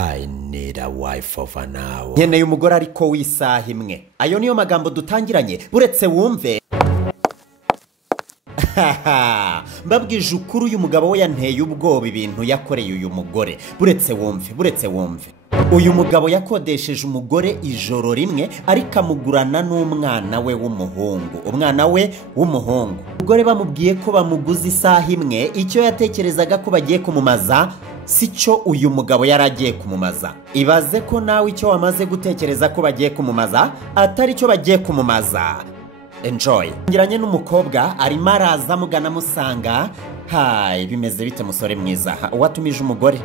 I need a wife of an hour. Nkeneye umugore ariko w'isaha imwe. Ayo niyo magambo dutangiranye buretse wumve. Mbabwije ukuri uyu mugabo we yanteye ubwoba ibintu yakoreye uyu mugore. Buretse wumve. Uyu mugabo yakodesheje umugore ijoro rimwe ariko amugurana n'umwana we w'umuhungu. Umwana we w'umuhungu. Umugore bamubwiye ko bamuguze isaha imwe, icyo yatekerezaga ko bagiye kumumaza sico uyu mugabo yaragiye kumumaza. Ibaze ko nawe icyo wamaze gutekereza ko bagiye kumumaza atari cyo bagiye kumumaza. Enjoy. Ngiranye n'umukobwa arimo araza mugana musanga. Hai, bimeze bite musore mwiza? Watumije umugore?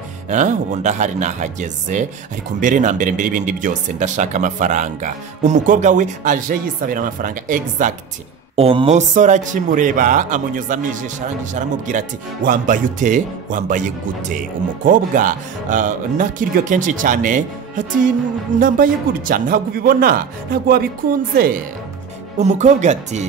Ubu ndahari nahageze, ariko mbere na mbere ibindi byose ndashaka amafaranga. Umukobwa we aje yisabira amafaranga exact. Umusore akimureba amunyuzamo ijisho arangije aramubwira ati wambaye ute? Wambaye gute? Umukobwa nakiryo kenshi cyane ati nambaye gutya, ntabwo ubibona, ntabwo wabikunze. Umukobwa ati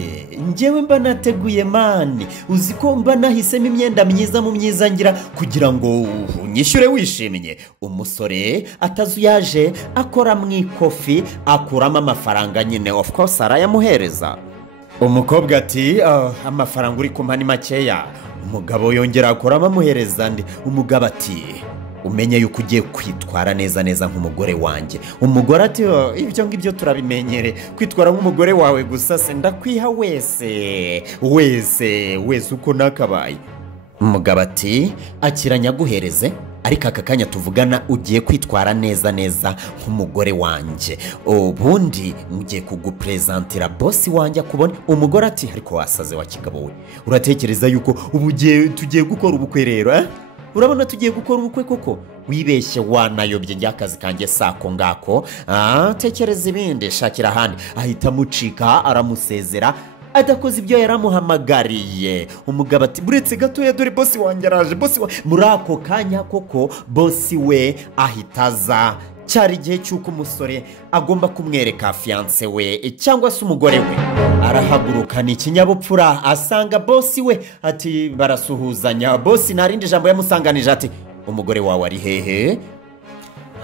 njyewe mba nateguye mani, uzi ko mba nahisemo imyenda myiza mu myiza ngira kugira ngo unyishyure wishimye. Umusore atazuyaje akora mu ikofi akuramo amafaranga nyine, of course arayamuhereza. Umukobwa ati amafaranga uri kumpa ni makeya. Umugabo yongera akuramo amuhereza ndi. Umugabo ati umenye yuko ugiye kwitwara neza nk'umugore wanjye. Umugore ati ibyo ngibyo turabimenyere, kwitwara nk'umugore wawe gusa se ndakwiha wese uko nakabaye. Umugabo ati akiranya guhereze, ariko aka kanya tuvugana ugiye kwitwara neza nk'umugore wanjye, ubundi ngiye kugupresentira boss wanjye akubone. Umugore ati ariko wasaze wa kigabo we, uratekereza yuko ubu tugiye gukora ubukwe rero? Urabona tugiye gukora ubukwe koko? Wibeshye wanayobye ry'akazi kanjye sako ngako. Tekereza ibindi, shakira handi. Ahita mucika aramusezera adakoze ibyo yaramuhamagariye. Umugabo ati buretse gatoya dore boss wanjye araje. Muri ako kanya koko boss we ahitaza. Cyari igihe cy'uko umusore agomba kumwereka fiance we cyangwa se umugore we. Arahaguruka n'ikinyabupfura asanga boss we ati barasuhuzanya. Boss narindi jambo yamusanganije ati umugore wawe ari hehe?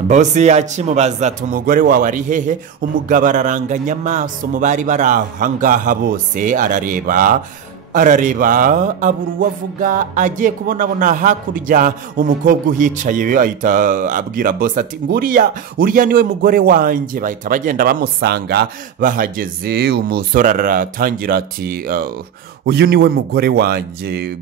Boss yakimubaza ati umugore wawe ari hehe? Umugabo araranganya amaso mu bari barahangaha bose, arareba abura uwavuga. Agiye kubona hakurya umukobwa uhicaye ahita abwira boss ati uriya niwe mugore wanjye. Bahita bagenda bamusanga. Bahageze umusore aratangira ati uyu niwe mugore wanjye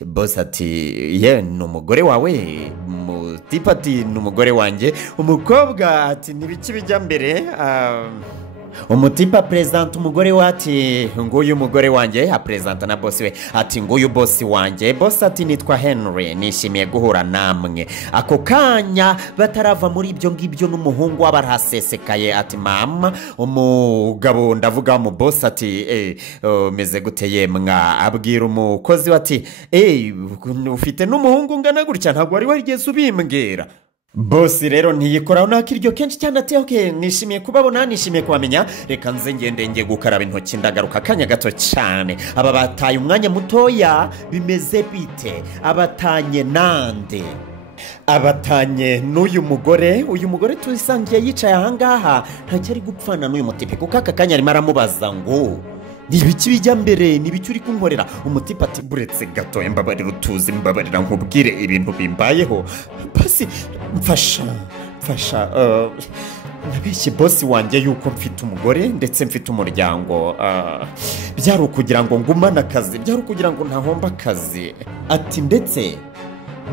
boss ati ni umugore wawe? Mutipa ati ni umugore wanjye. Umukobwa ati nibiki bijya mbere? Umutipa present umugore we ati nguyu umugore wanjye, apresenta na boss we ati nguyu boss wanjye. Boss ati nitwa Henry, nishimiye guhura namwe. Ako kanya batarava muri ibyo ngibyo n'umuhungu abarahasesekaye ati mama. Umugabo ndavuga mu boss ati meze gute yemwa? Abwira umukozi ati ufite n'umuhungu ngana gutya, ntabwo wari warigeze ubimbwira. Boss rero ntiyikoraho nakiryo kenshi cyane ati okay nishimiye kubabona, nishimiye kubamenya, reka nze ngende gukaraba intoki ndagaruka kanya gato cyane. Aba bataye umwanya mutoya bimeze bite? Abatanye nande? Abatanye n'uyu mugore. Uyu mugore tusangiye yicaye ahangaha ntacyo ari gupfana n'uyu mutipe kuko aka kanya arimo aramubaza ngo nibiki bijya mbere, nibiki uri kunkorera? Umutipa ati buretse gato mbabarira utuzi, mbabarira nkubwire ibintu bimbayeho basi mfasha. Nabeshye boss wanjye yuko mfite umugore ndetse mfite umuryango. Byari ukugira ngo ngumane akazi, byari ukugira ngo ntahomba akazi. Ati ndetse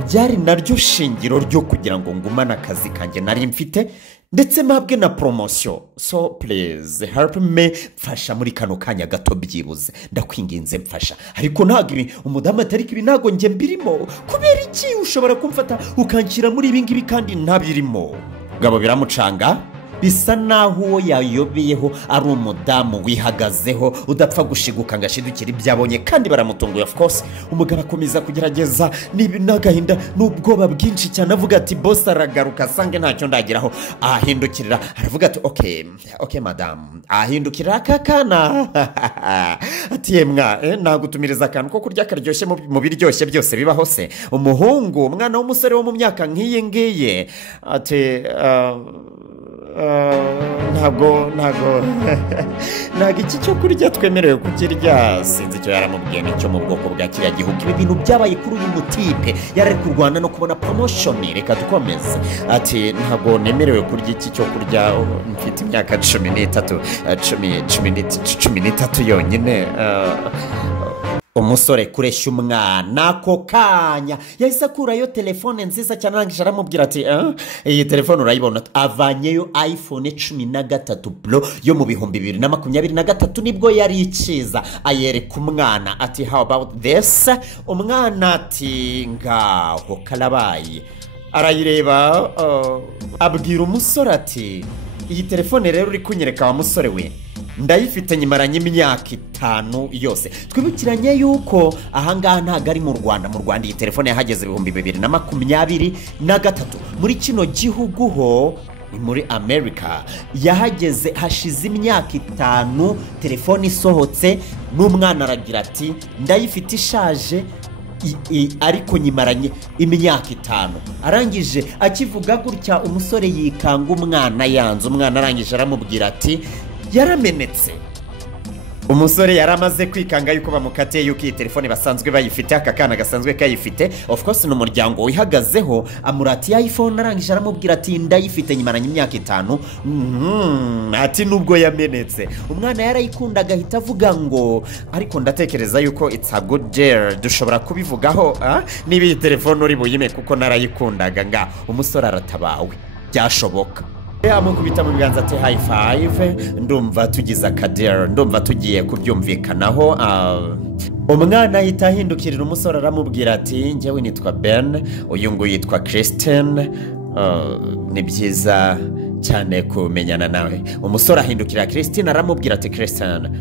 byari naryo shingiro ryo kugira ngo ngumane akazi kanjye nari mfite ndetse mabwe na promotion. So please help me, mfasha muri kano kanya gato byibuze, ndakwinginze mfasha. Ariko ntabwo umudamu atariko ibi ntago nge mbirimo. Kubera iki ushobora kumfata ukanshyira muri ibi ngibi kandi ntabirimo? Gabo biramucanga bisa naho uwo yayobeyeho ari umudamu wihagazeho udapfa gushiguka ngo ashidukire ibyo abonye kandi baramutunguye of course. Umugabo akomeza kugerageza n'agahinda n'ubwoba bwinshi cyane avuga ati boss aragaruka asange ntacyo ndageraho. Ahindukirira aravuga ati okay madam. Ahindukirira akakana ati yemwa nagutumiriza akantu ko kurya karyoshye mu biryoshye byose bibaho se. Umuhungu umwana w'umusore wo mu myaka nk'iyi ngiyi ati ntago iki cyo kurya twemerewe kukirya. Sinzi icyo yaramubwiye nicyo mu bwoko bwa kiriya gihugu. Ibi bintu byabaye kuri uyu mutipe yari ku Rwanda no kubona promotion. Reka dukomeze. Ati ntago nemerewe kurya iki cyo kurya mfite imyaka 13 yonyine. Umusore kureshya umwana ako kanya yahise akurayo telefone nziza cyane arangije aramubwira ati iyi telefone urayibona. Avanyeyo iPhone 13 Pro yo mu bihumbi 2023 nibwo yari ikiza ayereka umwana ati how about this. Umwana ati ngaho karabaye. Arayireba abwira umusore ati iyi telefone rero uri kunyereka wa musore we ndayifite nyimaranye imyaka 5 yose. Twibukiranye yuko ahangaha ntago ari mu Rwanda. Mu Rwanda iyi telefone yahageze 2023 muri kino gihugu ho muri America yahageze hashize imyaka 5 telefone isohotse. N'umwana aragira ati ndayifite ishaje ariko nyimaranye imyaka 5. Arangije akivuga gutya umusore yikanga umwana yanze. Umwana arangije aramubwira ati yaramenetse. Umusore yaramaze kwikanga yuko bamukatiye yuko iyi telefone basanzwe bayifite. Aka kana gasanzwe kayifite of course n'umuryango wihagazeho amurati ya iPhone. Arangije aramubwira ati ndayifite nyimaranye imyaka 5. Ati nubwo yamenetse. Umwana yarayikunda agahita avuga ngo ariko ndatekereza yuko it's a good deal dushobora kubivugaho niba iyi telefone uri buyime kuko narayikundaga. Nga umusore aratabawe byashoboka. Amukubita mu biganza ati high five. Ndumva tugize akadero, ndumva tugiye kubyumvikanaho. Umwana ahita ahindukirira umusore aramubwira ati njyewe nitwa Ben, uyu nguyu yitwa Christine. Ni byiza cyane kumenyana nawe. Umusore ahindukira Christine aramubwira ati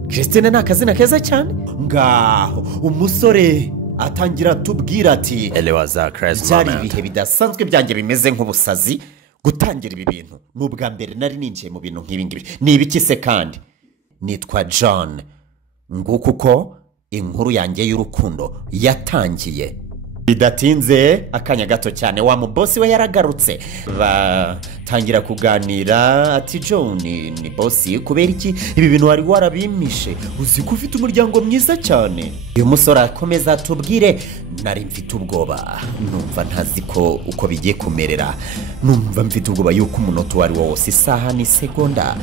Christine ni akazina keza cyane. Ngaho umusore atangira tubwira ati elewaza Christine. Byari ibihe bidasanzwe byanjye bimeze nk'ubusazi gutangira ibi bintu. N'ubwa mbere nari ninjiye mu bintu nk'ibi ngibi. Ni ibiki se kandi? Nitwa John. Nguko uko inkuru yanjye y'urukundo yatangiye. Bidatinze akanya gato cyane wa mubosi we yaragarutse. Batangira kuganira ati John ni bosi kubera iki ibi bintu wari warabimishe? Uzi ko ufite umuryango mwiza cyane. Uyu musore akomeza atubwire nari mfite ubwoba. Numva ntazi ko uko bigiye kumerera. Numva mfite ubwoba yuko umunota wari wose isaha ni segonda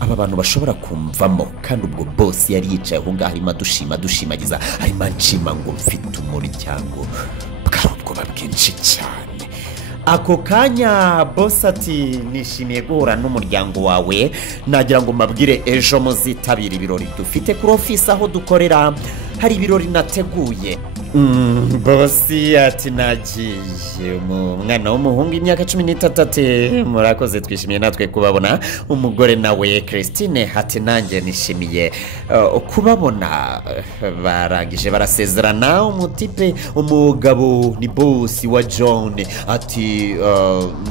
aba bantu bashobora kumvamo. Kandi ubwo boss yari yicaye aho ngaho arimo dushimagiza arimo nshima ngo mfite umuryango. Bwari ubwoba bwinshi cyane. Ako kanya boss ati nishimiye guhura n'umuryango wawe. Nagira ngo mbabwire ejo muzitabira ibirori dufite kuri office aho dukorera. Hari ibirori nateguye. Bosi ati nagiye umwana w'umuhungu imyaka 13. Murakoze twishimiye natwe kubabona. Umugore nawe Christine ati nanjye nishimiye kubabona. Barangije barasezerana. Umutipe umugabo ni bosi wa John ati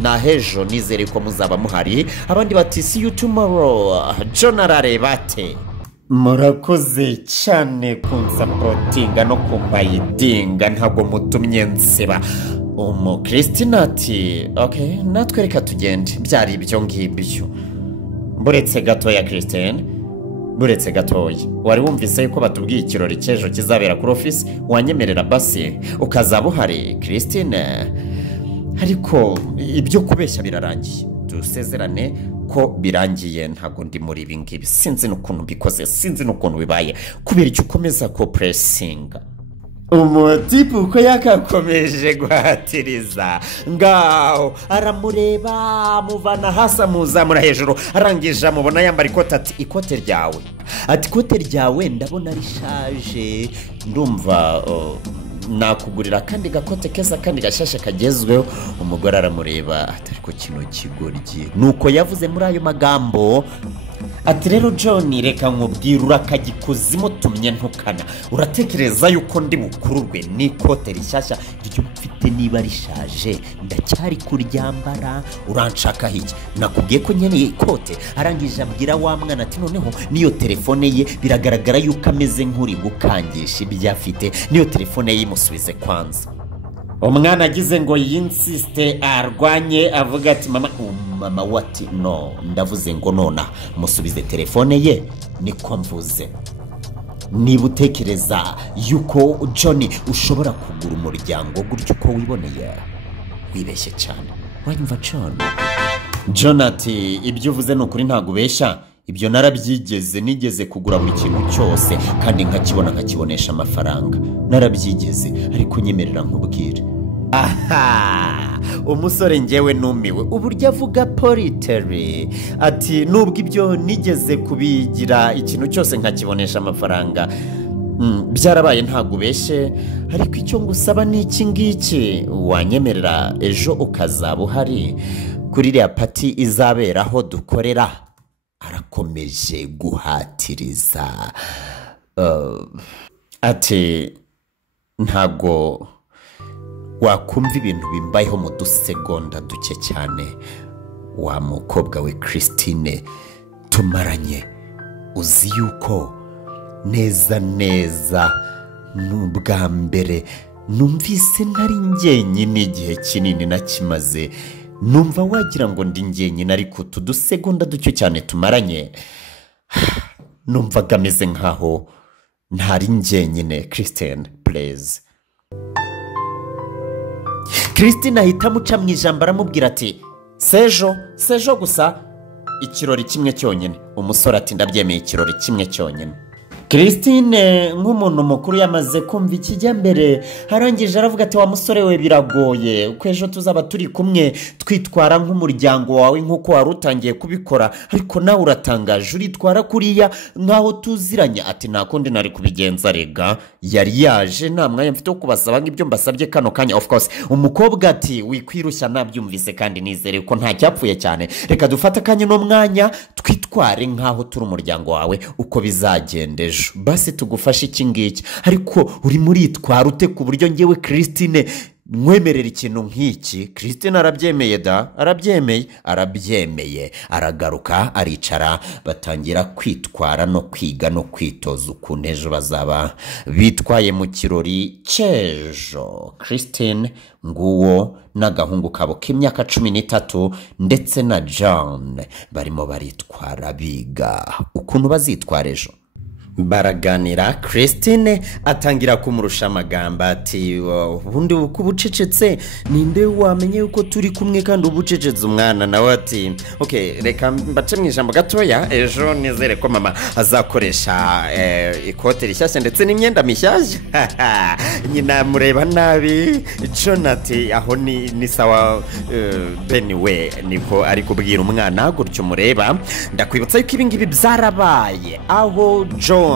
nahejo nizere ko muzaba muhari. Abandi bati see you tomorrow. John arareba ate murakoze cyane kunsapotinga no kumpayidinga ntabwo mutumye nseba. Christine ati okay natwe reka tugende. Byari ibyo ngibyo. Buretse gatoya Christine, buretse gatoya. Wari wumvise ko batubwiye ikirori cy'ejo kizabera kuri office? Wanyemerera basi ukazaba uhari Christine? Ariko ibyo kubeshya birarangiye. Dusezerane ko birangiye. Ntago ndi muri ibi ngibi. Sinzi n'ukuntu bikoze, sinzi n'ukuntu bibaye. Kubera icyo ukomeza ko pressinga. Umutipe uko yakakomeje guhatiriza. Ngaho aramureba muvana hasi amuzamura hejuru. Arangije amubona yambara ikote ati ikote ryawe. Ati ikote ryawe ndabona rishaje. Ndumva nakugurira kandi gakote keza kandi gashashe kagezweho. Umugore aramureba ati ariko kino kigoryi nuko yavuze muri ayo magambo ati rero John reka nkubwira urakagikuzimu tumye ntukana uratekereza yuko ndi bukururwe n'ikote rishyashya ryo mfite niba rishaje ndacyari kuryambara uranshaka hiki nakubwiye ko nkeneye ikote arangije abwira wa mwana ati noneho niyo telefone ye biragaragara yuko ameze nk'uri gukangisha ibyo afite niyo telefone ye imusubize kwanza. Umwana agize ngo yinsiste arwanye avuga ati mama wati no ndavuze ngo nona musubize telefone ye niko mvuze. Niba utekereza yuko John ushobora kugura umuryango gutyo uko wiboneye wibeshye cyane wanyumva John ati ibyo uvuze ni ukuri ntabwo ubeshya ibyo narabyigeze nigeze kugura buri kintu cyose kandi nkakibonesha amafaranga narabyigeze ariko nyemerera nkubwire. Aha umusore ngewe numiwe uburyo avuga politeri ati nubwo ibyo nigeze kubigira ikintu cyose nkakibonesha amafaranga byarabaye ntabwo ubeshye ariko icyo ngusaba ni iki ngiki wanyemerera ejo ukazaba uhari kuri iriya pati izabera aho dukorera. Arakomeje guhatiriza ati ntago wakumva ibintu bimbayeho mu dusegonda duke cyane wa mukobwa we Christine tumaranye uzi yuko neza n'ubwa mbere numvise ntari njyenyine igihe kinini nakimaze numva wagira ngo ndi njyenyine ariko utu dusegonda duke cyane tumaranye numvaga ameze nkaho ntari njyenyine. Christine please. Christine ahita amuca mu ijambo aramubwira ati sejo gusa ikirori kimwe cyonyine. Umusore ati ndabyemeye ikirori kimwe cyonyine. Christine nk'umuntu mukuru yamaze kumva ikijya mbere harangije aravuga ati wa musore we biragoye uko ejo tuzaba turi kumwe twitwara nk'umuryango wawe nk'uko wari utangiye kubikora ariko nawe uratangaje uritwara kuriya nkaho tuziranye. Ati nta kundi nari kubigenza rega yari yaje nta mwanya mfite wo kubasaba nk'ibyo mbasabye kano kanya. Of course umukobwa ati wikwirushya nabyumvise kandi nizere ko nta cyapfuye cyane reka dufate akanya n'umwanya twitware nkaho turi umuryango wawe uko bizagendeje basi tugufashe iki ngiki ariko uri muri itwara ute ku buryo ngewe Christine nkwemerera ikintu nk'iki. Christine arabyemeye aragaruka aricara batangira kwitwara no kwiga no kwitoza ukuntu ejo bazaba bitwaye mu kirori cy'ejo. Christine nguwo n'agahungu kabo k'imyaka 13 ndetse na John barimo baritwara biga ukuntu bazitwara ejo. Baraganira Christine atangira kumurusha amagambo ati ubundi uko ubucecetse ninde wamenye yuko turi kumwe kandi ubucecetse umwana nawe ati okay reka mbace mu ijambo gatoya ejo nizere ko mama azakoresha ikote rishyashya ndetse n'imyenda mishyashya. Nyina mureba nabi Jonathan aho ni sawa anyway niko ari kubwira umwana gutyo mureba ndakwibutsa yuko ibingibi byarabaye aho John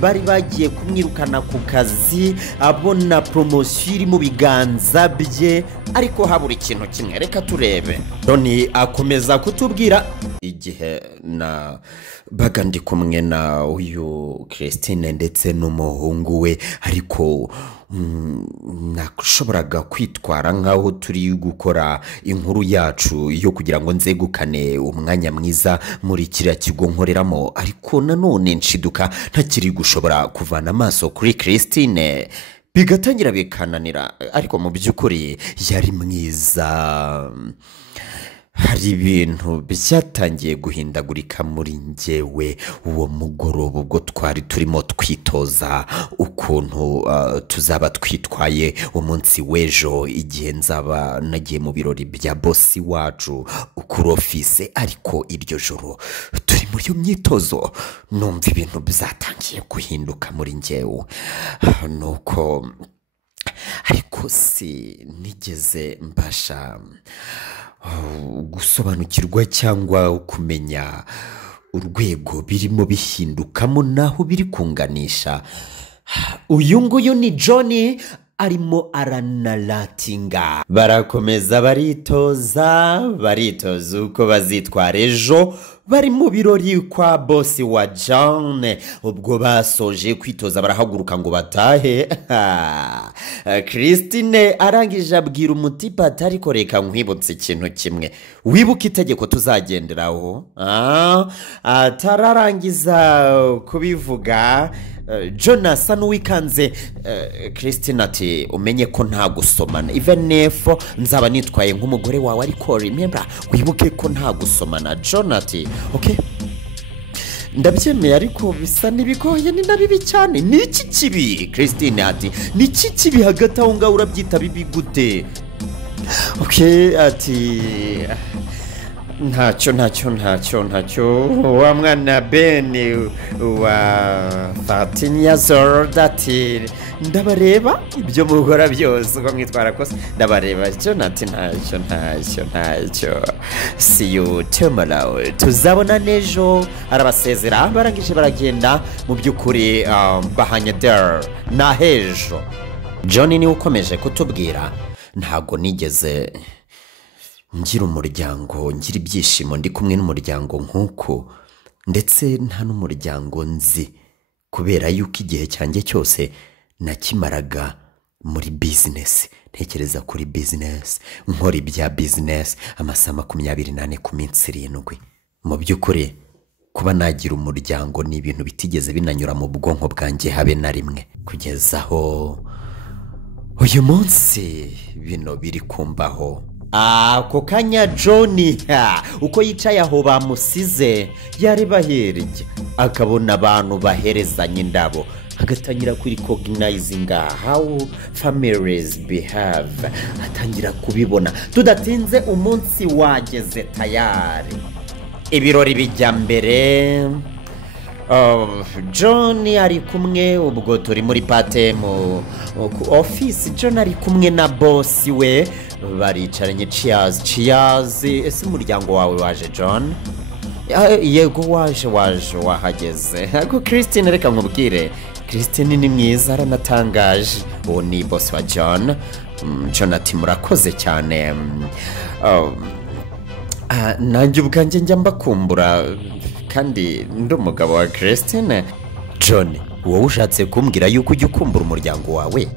bari bagiye kumwirukana ku kazi abona promotion iri mu biganza bye ariko habura ikintu kimwe reka turebe. Doni akomeza kutubwira igihe na baga ndi kumwe na uyu Christine ndetse n'umuhungu we ariko nashoboraga kwitwara nkaho turi gukora inkuru yacu yo kugira ngo nzegukane umwanya mwiza muri kiriya kigo nkoreramo ariko nanone nshiduka ntakiri gushobora kuvana amaso kuri Christine bigatangira bikananira ariko mu by'ukuri yari mwiza. Hari ibintu byatangiye guhindagurika muri njyewe uwo mugoroba ubwo twari turimo twitoza ukuntu tuzaba twitwaye umunsi w'ejo igihe nzaba nagiye mu birori bya bosi wacu kuri office ariko iryo joro turi muri iyo myitozo numva ibintu byatangiye guhinduka muri njyewe nuko ariko si nigeze mbasha gusobanukirwa cyangwa kumenya urwego birimo bihindukamo naho biri kunganisha. Uyu nguyu ni John arimo aranaratinga. Barakomeza baritoza uko bazitwara ejo bari mu birori kwa bosi wa John. Ubwo basoje kwitoza barahaguruka ngo batahe. Christine arangije abwira umutipa atari ko reka nkwibutse ikintu kimwe, wibuka itegeko tuzagenderaho. Atararangiza kubivuga Jonas n'uwikanze Christine ati umenye ko nta gusomana, even if nzaba nitwaye nk'umugore wawe, ariko remember wibuke ko nta gusomana. Jonathan okay ndabyemeye ariko bisa nibigoye ni nabibi cyane. Niki kibi? Christine ati niki kibi hagati aho ngaho urabyita bibi gute? Okay ati ntacyo wa mwana Ben wa 13 years old ati ndabareba ibyo mugora byose uko mwitwara kose ndabareba. Jonathan ntacyo see you tomorrow, tuzabona nejo. Arabasezera barangije baragenda. Mu byukuri bahanye der na hejo. John ni ukomeje kutubwira ntago nigeze ngira umuryango, ngira ibyishimo ndi kumwe n'umuryango nk'uko, ndetse nta n'umuryango nzi, kubera yuko igihe cyanjye cyose nakimaraga muri business. Ntekereza kuri business, nkora ibya business amasaha 24 ku minsi 7. Mu byukuri kuba nagira umuryango ni ibintu bitigeze binanyura mu bwonko bwanjye habe na rimwe, kugezaho uyu munsi bino biri kumbaho. Ako kanya Johnny uko yicaye aho bamusize yareba hirya akabona abantu baherezanya indabo, agatangira recognizinga how families behave, atangira kubibona. Tudatinze umunsi wageze tayari, ibirori bijya mbere. John ari kumwe, ubwo turi muri pate mu office. John ari kumwe na boss we baricaranye. Cheers. Ese umuryango wawe waje John? Yego waje wahageze. Ariko Christine reka nkubwire, Christine ni mwiza aranatangaje. Uwo ni boss wa John. Jonathan murakoze cyane. Nanjye ubwanjye njya mbakumbura kandi ndi umugabo wa Christine. John wowe ushatse kumbwira yuko ujya ukumbura umuryango wawe?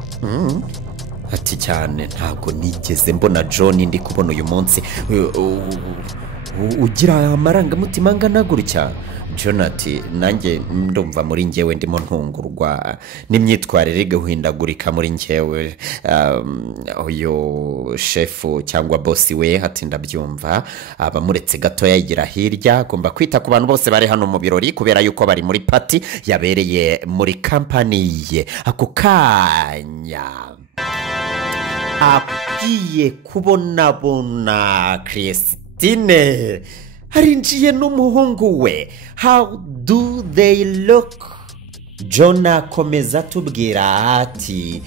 Ati cyane, ntabwo nigeze mbona John ndi kubona uyu munsi ugira amarangamutima angana gutya. Jonathan nanjye ndumva muri njyewe ndimo ntungurwa n'imyitwarire guhindagurika muri njyewe. Uyu shefu cyangwa boss we ati ndabyumva, abamuretse gato yagira hirya, agomba kwita ku bantu bose bari hano mu birori kubera yuko bari muri party yabereye muri company ye. Ako kanya agiye kubona Christine harinjiye n'umuhungu we. How do they look? John akomeza tubwira ati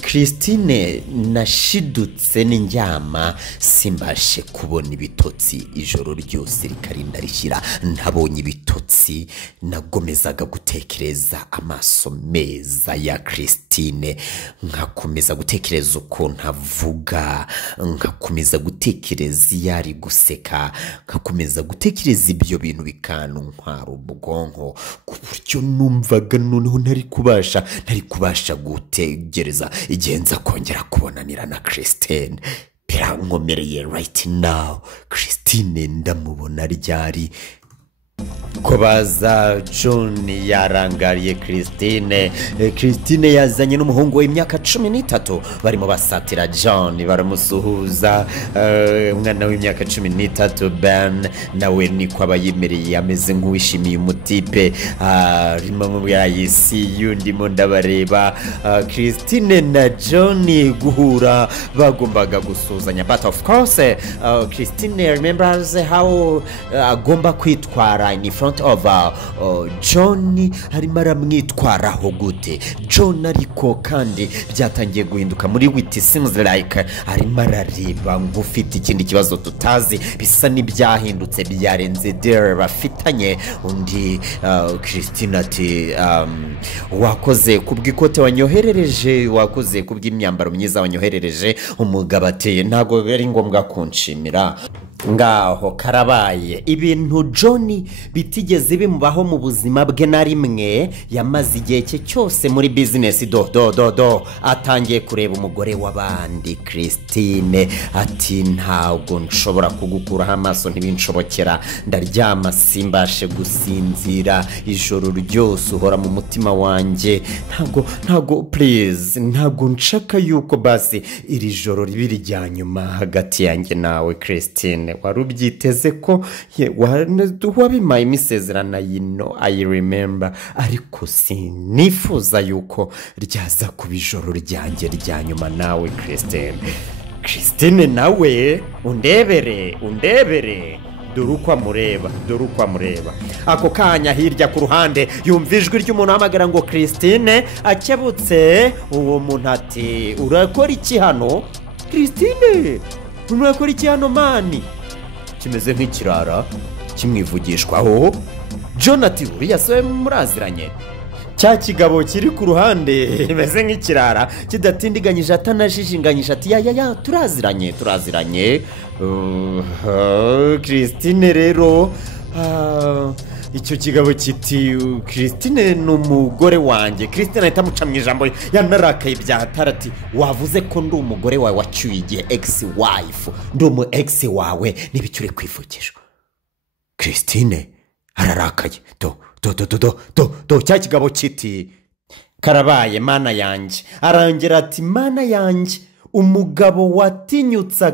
Christine nashidutse n'indyama simbashe kubona ibitotsi ijoro ryose rikarinda rishyira, ntabonye ibitotsi. Nagomezaga gutekereza amaso meza ya Christine, nkakomeza gutekereza uko ntavuga, nkakomeza gutekereza yari guseka, nkakomeza gutekereza ibyo bintu bikantwara ubwonko ku buryo numvaga noneho ntari kubasha gutegereza igihe nza kongera kubonanira na Christine. Birankomereye right now. Christine ndamubona ryari ko baza John yarangariye Christine. Christine yazanye n'umuhungu w'imyaka 13 barimo basatira John baramusuhuza. Umwana w'imyaka 13 Ben nawe niko abayemereye ameze nk'uwishimiye umutipe. Rimo mu yayisi ndimo ndabareba Christine na John guhura bagombaga gusuzanya, but of course Christine remembers how agomba kwitwara line in front of John arimo aramwitwaraho gute. John ariko kandi byatangiye guhinduka muri we, it seems like arimo arareba ngo ufite ikindi kibazo tutazi, bisa n'ibyahindutse byarenze dere bafitanye. Undi Christine ati wakoze kubw'ikote wanyoherereje, wakoze kubw'imyambaro myiza wanyoherereje. Umugabo ati ntago bari ngombwa kunshimira. Ngaho karabaye ibintu John bitigeze bimubaho mu buzima bwe na rimwe. Yamaze igihe cye cyose muri business do atangiye kureba umugore w'abandi. Christine ati ntabwo nshobora kugukuraho amaso, ntibinshobokera, ndaryama simbashe gusinzira, ijoro ryose uhora mu mutima wanjye, ntago please, ntago nshaka yuko basi iri joro ribi rya nyuma hagati yanjye nawe. Christine warubyiteze ko wabimaye imisezerano, I remember, ariko sinifuza yuko ryaza kuba ijoro ryanjye rya nyuma nawe. Christine nawe undebere dore uko amureba. Ako kanya hirya ku ruhande yumva ijwi ry'umuntu ahamagara ngo Christine akebutse. Uwo muntu ati urakora iki hano? Christine urakora iki hano mani? Kimeze nk'ikirara kimwivugishwaho. John ati uriya se muraziranye? Cya kigabo kiri ku ruhande imeze nk'ikirara kidatindiganyije atanajijinganyije ati ya turaziranye. Christine rero icyo kigabo kiti Christine numugore wanjye. Christine ahita amuca mu ijambo yanarakaye byahatara ati wavuze ko ndi umugore wawe wacyuye igihe ex wife, ndi umu ex wawe n'ibicyo uri kwivugishwa. Christine ararakaye do cya kigabo kiti karabaye mana yanjye. Arangera ati mana yanjye, umugabo watinyutse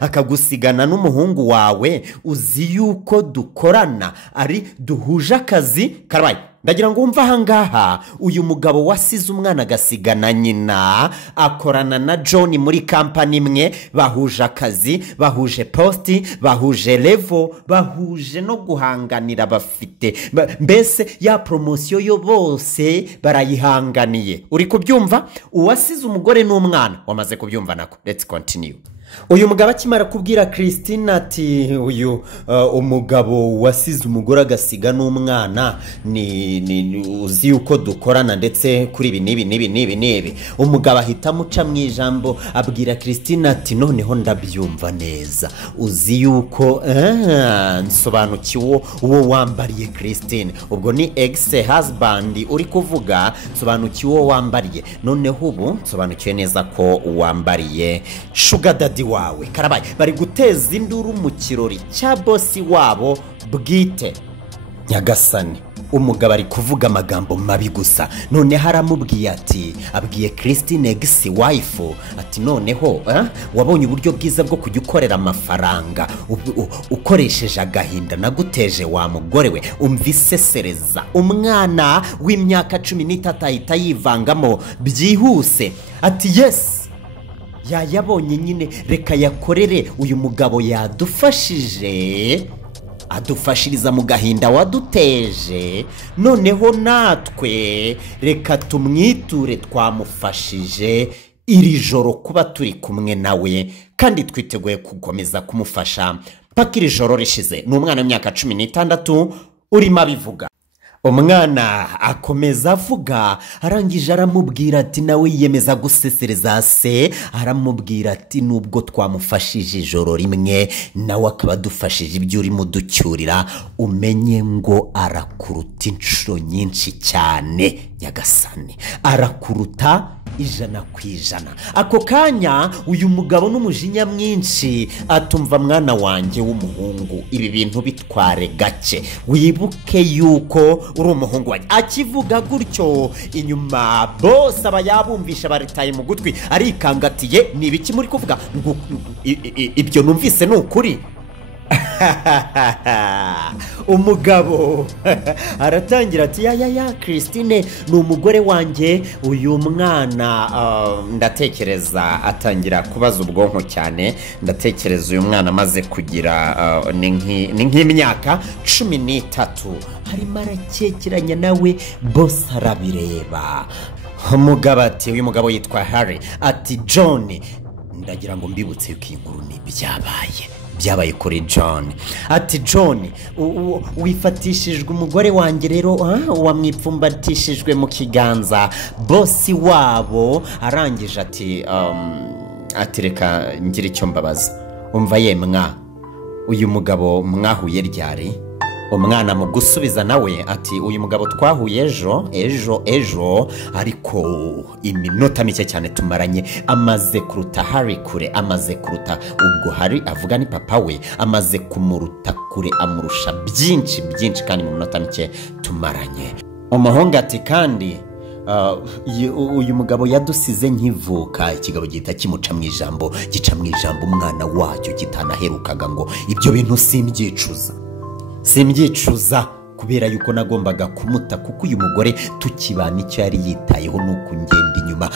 akagusigana n'umuhungu wawe, uzi yuko dukorana ari duhuje akazi. Karabaye ndagira ngo wumva ahangaha, uyu mugabo wasize umwana agasigana nyina akorana na John muri kampani imwe, bahuje akazi, bahuje posti, bahuje level, bahuje no guhanganira bafite mbese ya promotion yo bose barayihanganiye. Uri kubyumva? Uwasize umugore n'umwana wamaze kubyumva nako. Let's continue. Uyu mugabo akimara kubwira Christine ati uyu umugabo wasize umugore agasiga n'umwana ni uzi uko dukorana ndetse kuri ibi nibi. Umugabo ahita amuca mu ijambo abwira Christine ati noneho ndabyumva neza, uzi yuko nsobanukiwe uwo wambariye. Christine ubwo ni ex husband uri kuvuga, nsobanukiwe uwo wambariye. Noneho ubu nsobanukiwe neza ko wambariye sugar daddy wawe. Karabaye bari guteza induru mu kirori cya bosi wabo bwite. Nyagasani umugabo ari kuvuga amagambo mabi gusa. None haramubwiye ati abwiye Christine ex wife ati noneho wabonye uburyo bwiza bwo kujya ukorera amafaranga ukoresheje agahinda naguteje wa mugore we, umvisesereza umwana w'imyaka 13 ahita yivangamo byihuse. Ati yes yabonye nyine, reka yakorere uyu mugabo yadufashije, adufashiriza mu gahinda waduteje, noneho natwe reka tumwiture twamufashije iri joro kuba turi kumwe nawe, kandi twiteguye gukomeza kumufasha paka iri joro rishize. Ni umwana w'imyaka 16 urimo abivuga. Umwana akomeza avuga, arangije aramubwira ati nawe yiyemeza gusesereza se. Aramubwira ati nubwo twamufashije ijoro rimwe nawe akaba dufashije ibyo urimo ducyurira, umenye ngo arakuruta inshuro nyinshi cyane. Nyagasani arakuruta 100%. Ako kanya uyu mugabo n'umujinya mwinshi atumva mwana wanjye w'umuhungu, ibi bintu bitware gake, wibuke yuko uri umuhungu wanjye. Akivuga gutyo inyuma bose aba yabumvisha baritaye mu gutwi, arikangatiye ni ibiki muri kuvuga ngo ibyo numvise n'ukuri. umugabo aratangira ati ya Christine ni umugore wanjye uyu mwana ndatekereza atangira kubaza ubwonko cyane ndatekereza uyu mwana amaze kugira ni nk'imyaka 13 harimo arakekeranya nawe boss arabireba umugabo ati uyu mugabo yitwa Harry ati John ndagira ngo mbibutse yuko inkuru ni byabaye kuri John ati John wifatishijwe umugore wanjye rero wamwipfumbatishijwe mu kiganza boss wabo arangije ati reka ngira icyo mbabaza umva yemwa uyu mugabo mwahuye ryari umwana mu gusubiza nawe ati uyu mugabo twahuye ejo ariko iminota mike cyane tumaranye amaze kuruta Harry kure amaze kuruta ubwo Harry avuga ni papa we amaze kumuruta kure amurusha byinshi kandi mu minota mike tumaranye umuhungu ati kandi uyu mugabo yadusize nkivuka ikigabo gihita kimuca mu ijambo gica mu ijambo umwana wacyo kitanaherukaga ngo ibyo bintu simbyicuza kubera yuko nagombaga kumuta kuko uyu mugore tukibana icyo yari yitayeho nuko ngenda inyuma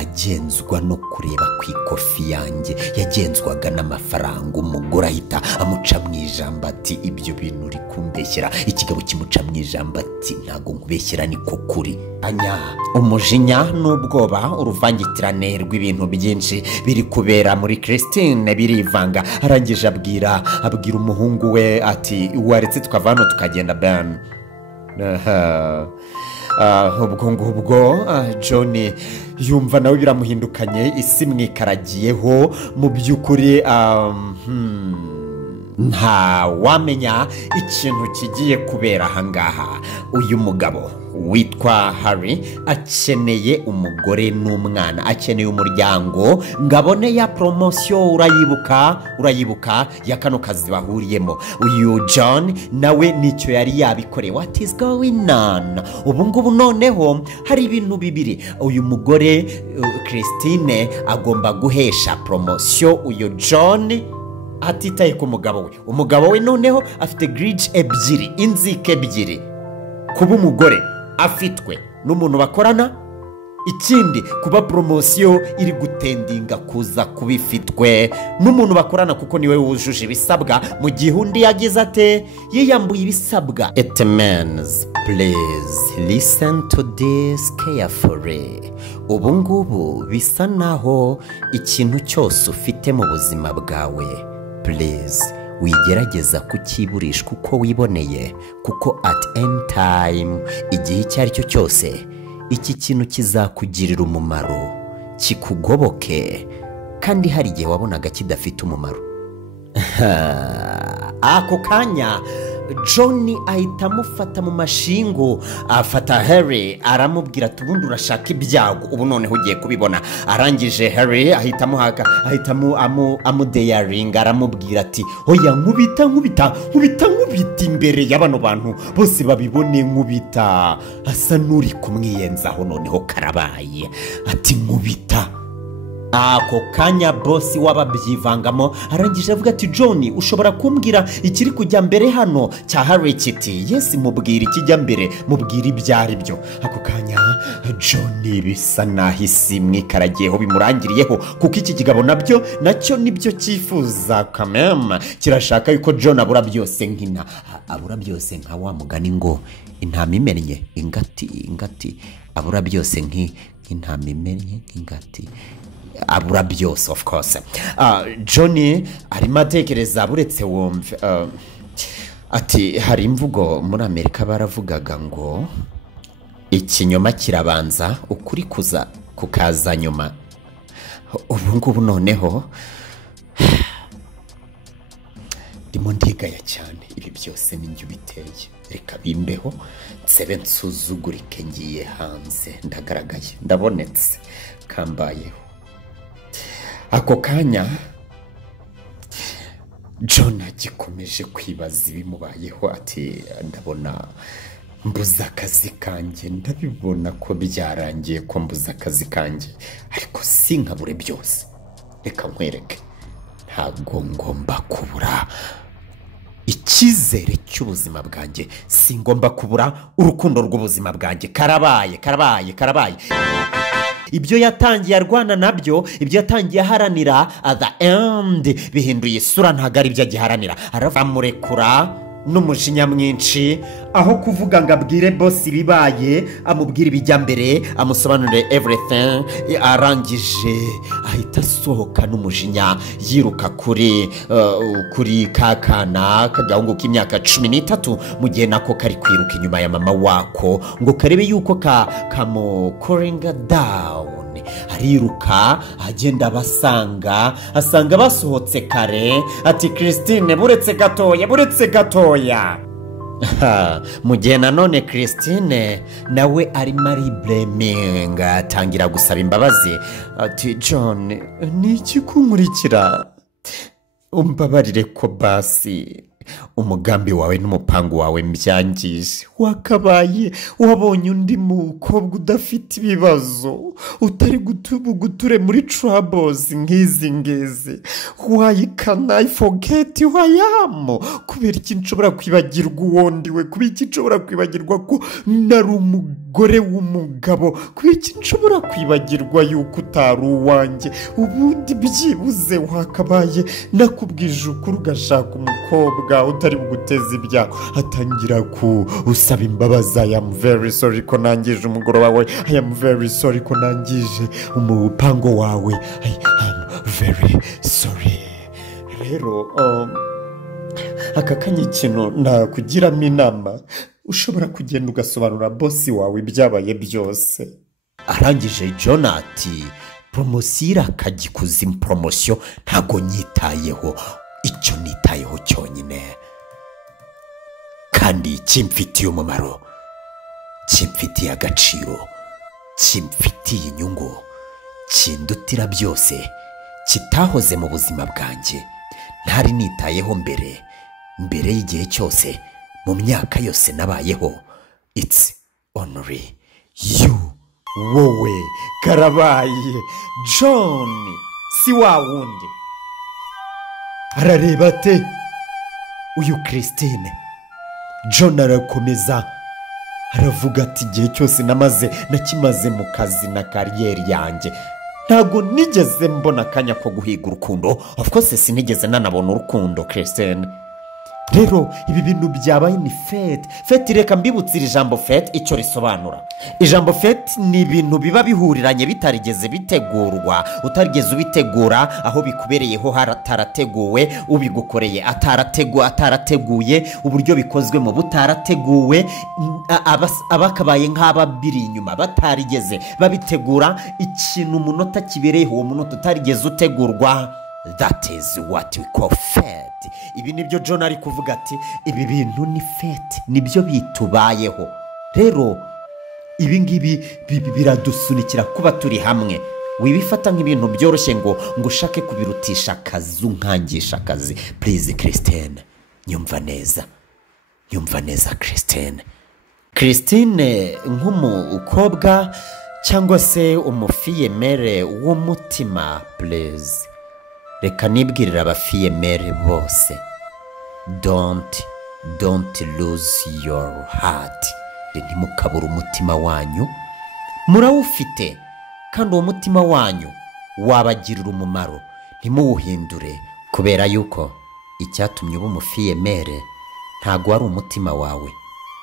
agenzwa no kureba ku ikofi yanjye yagenzwaga n'amafaranga umugore ahita amuca mu ijambo ati ibyo bintu uri kumbeshyera ikigabo kimuca mu ijambo ati ntago nkubeshyera niko kuri umujinya n'ubwoba uruvangitirane rw'ibintu byinshi biri kubera muri Christine birivanga arangije abwira umuhungu we ati waretse tukavana tukagenda Ben ubwo John yumva nawe biramuhindukanye isi mwikaragiyeho mu by'ukuri nta wamenya ikintu kigiye kubera ahangaha uyu mugabo witwa Harry akeneye umugore n'umwana akeneye umuryango ngabone ya promotion urayibuka ya kano kazi bahuriyemo uyu John nawe nicyo yari yabikoreye what is going on ubu ngubu noneho hari ibintu bibiri uyu mugore Christine agomba guhesha promotion uyu John atitaye ku umugabo we noneho afite grudge ebyiri inzike ebyiri kuba umugore afitwe n'umuntu bakorana ikindi kuba promotion iri gutendinga kuza kubifitwe n'umuntu bakorana kuko niwe wujuje ibisabwa mu gihe undi yagize ate yiyambuye ibisabwa it means please listen to this carefully ubu ngubu bisa naho ikintu cyose ufite mu buzima bwawe please wigerageza kukiburishwa uko wiboneye kuko at any time igihe icyo ari cyo cyose iki kintu kizakugirira umumaro kikugoboke kandi hari igihe wabonaga kidafite umumaro ako kanya John ahita amufata mu mashingo afata Harry aramubwira ati ubundi urashaka ibyago ubu noneho ugiye kubibona arangije Harry ahita amudeyaringa aramubwira ati oya nkubita imbere y'abano bantu bose babibone nkubita asa n'uri kumwiyenzaho noneho karabaye ati nkubita ako kanya boss wababyivangamo arangije avuga ati John ushobora kumbwira ikiri kujya mbere hano cya Harry kiti yes mubwira ikijya mbere mubwira ibyari byo ako kanya John bisa nahisi mwikaragiyeho bimurangiriyeho kuko iki kigabo nacyo nibyo cyifuza kameme kirashaka yuko John abura byose nka wa mugani ngo intama imennye ingati abura byose nk'intama imennye ingati abura byose of course John arimo atekereza buretse wumve ati hari imvugo muri Amerika baravugaga ngo ikinyoma kirabanza ukuri kukaza nyuma ubu ngubu noneho ndimo ndigaya cyane ibi byose ninjye ubiteye reka bimbeho nsebe nsuzugurike ngiye hanze ndagaragaye ndabonetse kambayeho ako kanya John agikomeje kwibaza ibimubayeho ati ndabona mbuza akazi kanjye ndabibona ko byarangiye ko mbuza akazi kanjye ariko sinkabure byose reka nkwereke ntabwo ngomba kubura icyizere cy'ubuzima bwanjye singomba kubura urukundo rw'ubuzima bwanjye. Karabaye ibyo yatangiye arwana nabyo, ibyo yatangiye aharanira at the end bihinduye isura, ntabwo ari ibyo agiharanira. aramurekura n'umujinya mwinshi, aho kuvuga ngo abwire boss ibibaye, amubwire ibijya mbere, amusobanurire everything. arangije ahita asohoka n'umujinya yiruka kuri kakana kagahungu k'imyaka 13 mu gihe nako kari kwiruka inyuma ya mama wako ngo karebe yuko kamukoringa down. ariruka agenda asanga basohotse kare, ati Christine buretse gatoya. mu gihe nanone Christine nawe arimo ariblaming, atangira gusaba imbabazi, ati John ni iki kunkurikira, umbabarire ko basi umugambi wawe n'umupango wawe mbyangije. wakabaye wabonye undi mukobwa udafite ibibazo, utari guture muri troubles nk'izi. why can I forget who I am? kubera iki nshobora kwibagirwa uwo ndiwe? kubera iki nshobora kwibagirwa ko nari umugore w'umugabo? kubera iki nshobora kwibagirwa yuko utari uwanjye? ubundi byibuze wakabaye nakubwije ukuri ugashaka umukobwa utari buguteza ibyago. atangira usaba imbabazi. I am very sorry ko nangije umugore wawe. I am very sorry ko nangije umupango wawe. I am very sorry. rero aka kanya ikintu nakugiramo inama, ushobora kugenda ugasobanura bosi wawe ibyabaye byose. arangije John ati promosiyo irakagikuzimu, promosiyo ntago nyitayeho, icyo nitayeho cyonyine kandi kimfitiye umumaro, kimfitiye agaciro, kimfitiye inyungu, kindutira byose, kitahoze mu buzima bwanjye, ntari nitayeho mbere y'igihe cyose, mu myaka yose nabayeho. It's only you, wowe Karabaye. John si wa wundi. arareba ate uyu Christine? John arakomeza aravuga ati igihe cyose nakimaze mu kazi na kariyeri yanjye, ntago nigeze mbona akanya ko guhiga urukundo. of course sinigeze nanabona urukundo Christine. rero ibi bintu byabaye ni fete. reka mbibutsira ijambo fete icyo risobanura. ijambo fete ni ibintu biba bihuriranye bitarigeze bitegurwa, utarigeze ubitegura, aho bikubereyeho hatarateguwe, ubigukoreye atarateguye, uburyo bikozwemo butarateguwe, abakabaye nk'aba biri inyuma batarigeze babitegura, ikintu umunota kibereyeho uwo munota utarigeze utegurwa. That is what we call fate. ibi nibyo John ari kuvuga ati ibi bintu ni fate, nibyo bitubayeho. rero ibi ngibi biradusunikira kuba turi hamwe. wibifata nk'ibintu byoroshye ngo ushake kubirutisha akazi, unkangisha akazi. Please Christine, nyumva neza Christine nk'umukobwa cyangwa se umufiyemere w'umutima. please reka nibwirira abafiyemere bose, don't lose your heart. ntimukabura umutima wanyu, murawufite kandi uwo mutima wanyu wabagirira umumaro. ntimuwuhindure kubera yuko icyatumye uba umufiyemere ntago ari umutima wawe,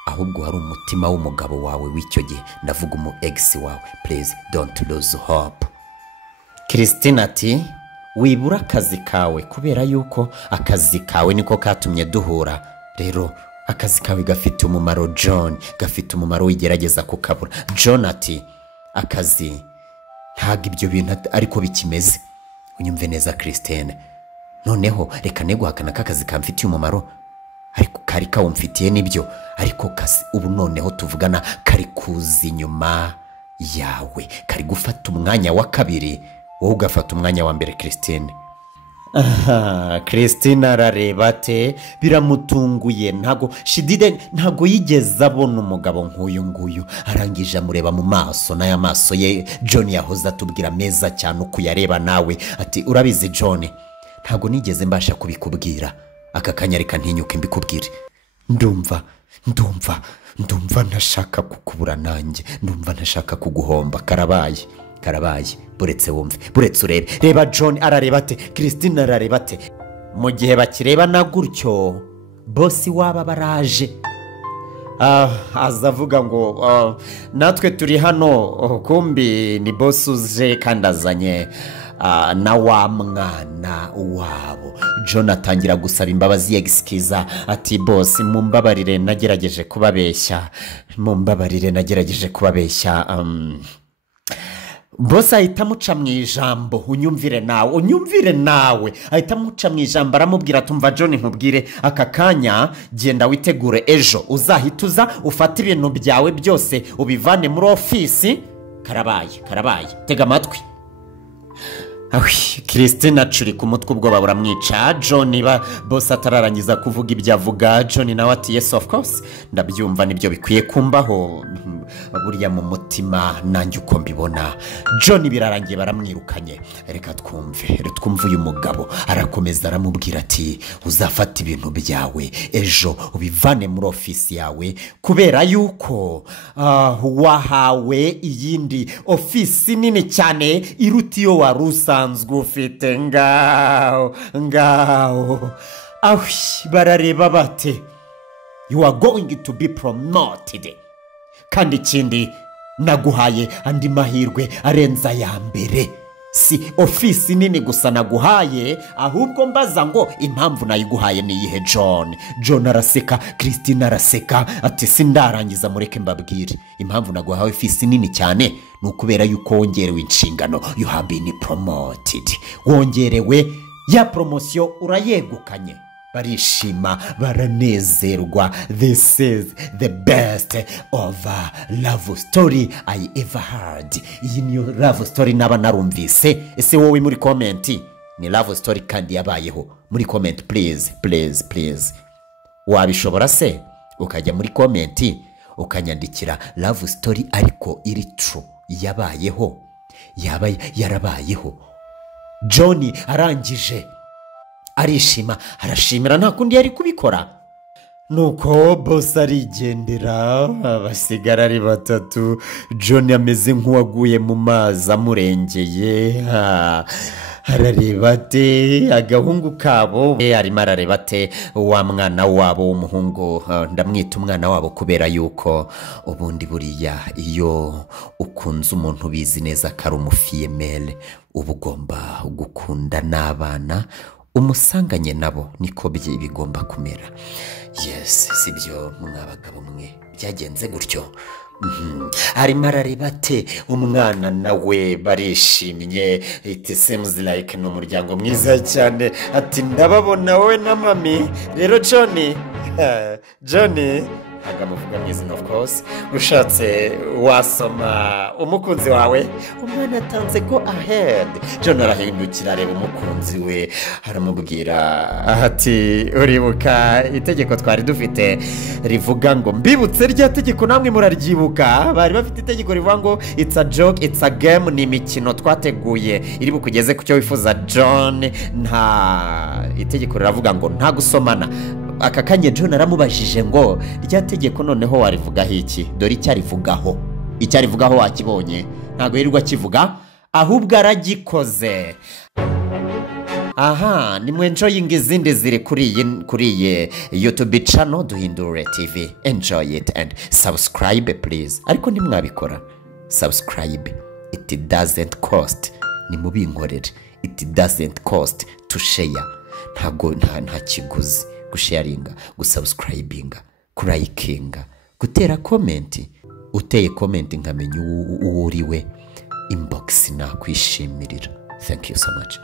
ahubwo ari umutima w'umugabo wawe w'icyo gihe, ndavuga umu ex wawe. please don't lose hope. Christine ati wibura akazi kawe kubera yuko akazi kawe niko katumye duhura. rero akazi kawe gafite umumaro John, gafite umumaro wigerageza kukabura. John ati akazi ntago ibyo bintu ariko bikimeze. unyumve neza Christine, noneho reka neguhakana k'akazi kamfitiye umumaro, ariko kari kawumfitiye nibyo, ariko kazi ubu noneho tuvugana kari kuza inyuma yawe, kari gufata umwanya wa kabiri, wowe ugafata umwanya wa mbere Christine. Christine arareba ate, biramutunguye. ntago yigeze abona umugabo nk'uyu nguyu. arangije amureba mu maso, n'aya maso ye John yahoze atubwira meza cyane uko yareba nawe. ati urabizi John, ntago nigeze mbasha kubikubwira, aka kanya reka ntinyuke mbikubwire. Ndumva ntashaka kukubura nanjye, ndumva ntashaka kuguhomba. Karabaye buretse wumve, buretse urebe. Reba John arareba ate, Christine arareba ate. Mu gihe bakirebana gutyo bosi waba baraje azavuga ngo natwe turi hano, kumbi ni bosi uje kandi azanye na wa mwana wabo. John atangira gusaba imbabazi yegisikiza ati bosi mumbabarire nagerageje kubabeshya. Bosi ahita amuca mu ijambo, unyumvire nawe ahita amuca mu ijambo aramubwira tumva John nkubwire aka kanya genda witegure ejo uzahita uza ufate ibintu byawe byose ubivane muri ofisi. Karabaye tega amatwi. Christine acuri ku mutwe ubwoba buramwica. John bosi atararangiza kuvuga ibyo avuga, John nawe ati yes of course ndabyumva nibyo bikwiye kumbaho buriya mu mutima nanjye uko mbibona. John birarangiye baramwirukanye. Reka twumve uyu mugabo arakomeza aramubwira ati uzafata ibintu byawe ejo ubivane muri ofisi yawe kubera yuko wahawe iyindi ofisi nini cyane iruta iyo wari usanzwe ufite. Ngaho barareba bate, you are going to be promoted. Kandi ikindi naguhaye andi mahirwe arenza ya mbere, si ofisi nini gusa naguhaye ahubwo mbaza ngo impamvu nayiguhaye ni iyihe. John araseka, Christine araseka ati sindarangiza mureke mbabwire impamvu naguhaye ofisi nini cyane ni ukubera yuko wongerewe inshingano, you have been promoted. Wongerewe ya promotion urayegukanye. Barishima baranezerwa. This is the best of love story I ever heard. Iyi niyo love story naba narumvise. Ese wowe muri comment ni love story kandi yabayeho? Muri comment please wabishobora se ukajya muri comment ukanyandikira love story ariko iri true yabayeho, yarabayeho. John arangije arishima arashimira nta kundi yari kubikora. Nuko bosi arigendera basigara ari batatu. John ameze nk'uwaguye mu mazi amurengeye. Arareba ate agahungu kabo, arimo arareba ate wa mwana wabo w'umuhungu. Ndamwita umwana wabo kubera yuko ubundi buriya iyo ukunze umuntu bizi neza ko ari umufiyemele uba ugomba gukunda n'abana umusanganye nabo, niko bigomba kumera. Yes, sibyo mwabagabo mwe byagenze gutyo. Arimo arareba ate umwana nawe barishimye. It seems like ni umuryango mwiza cyane. Ati ndababona wowe na mami. Rero John agamuvuga mu izina of course. Ushatse wasoma umukunzi wawe. Umwana atanze go ahead. John arahindukira areba umukunzi we aramubwira ati uribuka itegeko twari dufite rivuga ngo mbibutse rya tegeko namwe muraryibuka. Bari bafite itegeko rivuga ngo it's a joke, it's a game, ni imikino twateguye iri bukugeze ku cyo wifuza. John nta itegeko riravuga ngo nta gusomana. Aka kanya John aramubajije ngo rya tegeko noneho warivugaho iki? Dore icyarivugaho wakibonye. Ntago yirirwa kivuga ahubwo aragikoze. Nimwe enjoying izindi ziri kuri YouTube channel Duhindure TV. Enjoy it and subscribe please. Ariko ntimwabikora subscribe, it doesn't cost. Ni mubinkorere, it doesn't cost to share. Nta kiguzi gusharinga, gusubscribinga, kurikinga, gutera comment. Uteye comment nkamenya uwo uriwe inbox nakwishimirira. Thank you so much.